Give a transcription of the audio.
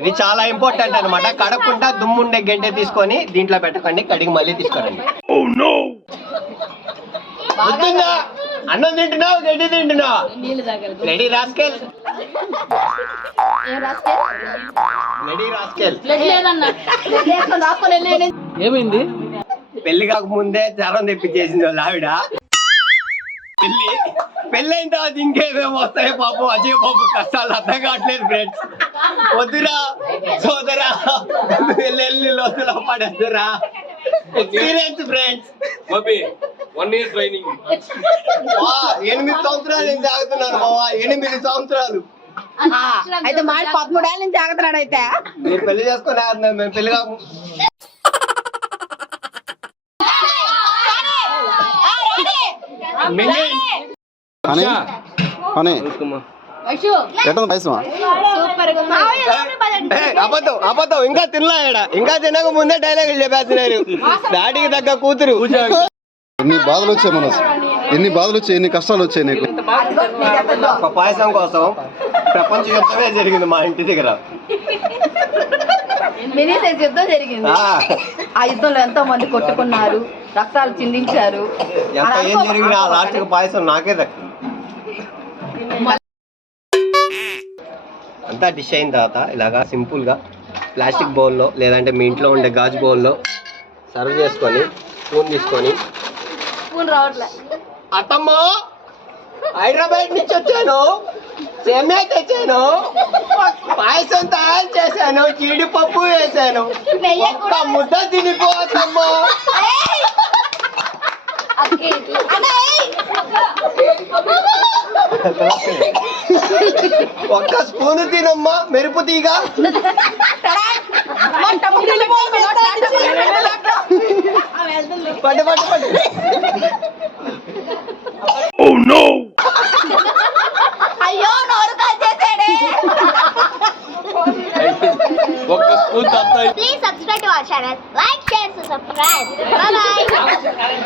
ఇది చాలా ఇంపార్టెంట్ అనమాట. కడకుండా దుమ్ముండే గంటె తీసుకొని దీంట్లో పెట్టకండి, కడిగి మళ్ళీ తీసుకోరండి. అన్నం తింటున్నావు, గడ్డి తింటున్నావు. Ready rascal, ready rascal. ఏమైంది? పెళ్లి కాకముందే జ్వరం తెప్పించేసింది వాళ్ళు ఆవిడ. పెళ్ళైన తర్వాత ఇంకేమేమి వస్తాయి పాపం. అజయ్ పాపం కష్టాలు అర్థం కావట్లేదు ఫ్రెండ్స్. వద్దురా సోదరా, వెళ్ళి లోతులో పడద్దురా. Experience friends. 1 year training. 8 సంవత్సరాలు నేను తాగుతున్నాను బావా, 8 సంవత్సరాలు. అయితే మా 13 ఏళ్ళ నుంచి తాగుతున్నాడు. అయితే మీరు పెళ్లి చేసుకుని మేము పెళ్లి కాకు. అబద్ధం అబద్ధం, ఇంకా తినలా. ఇంకా తినక ముందే డైలాగులు చెప్పేస్తున్నారు. డాడీకి తగ్గ కూతురు. ఎన్ని బాధలు వచ్చాయి మనసు, ఎన్ని బాధలు వచ్చాయి, ఎన్ని కష్టాలు వచ్చాయి నీకు. ఒక పాయసం కోసం ప్రపంచ యుద్ధమే జరిగింది మా ఇంటి దగ్గర. యుద్ధం జరిగింది. ఆ యుద్ధంలో ఎంతో మంది కొట్టుకున్నారు, రక్తాలు చిందించారు. ఎంత ఏం జరిగినా లాస్ట్ పాయసం నాకే దక్కింది. అంతా డిష్ అయిన తర్వాత ఇలాగా సింపుల్ గా ప్లాస్టిక్ బౌల్లో లేదంటే మీ ఇంట్లో ఉండే గాజు బౌల్లో సర్వ్ చేసుకొని స్పూన్ తీసుకొని, అత్తమ్మ హైదరాబాద్ నుంచి వచ్చాను, సేమియా తెచ్చాను, పాయసం తయారు చేశాను, జీడిపప్పు వేసాను, ఒక్క ముద్ద తినిపోతమ్మా. ఒక్క స్పూన్ తినమ్మా, మెరుపు తీగ. పట్టు పట్టు పట్టు. అయ్యో నోరు కాల్చేసాడే. ఒక్క స్పూన్ తప్ప. Please subscribe to our channel, like, share, subscribe. Bye bye.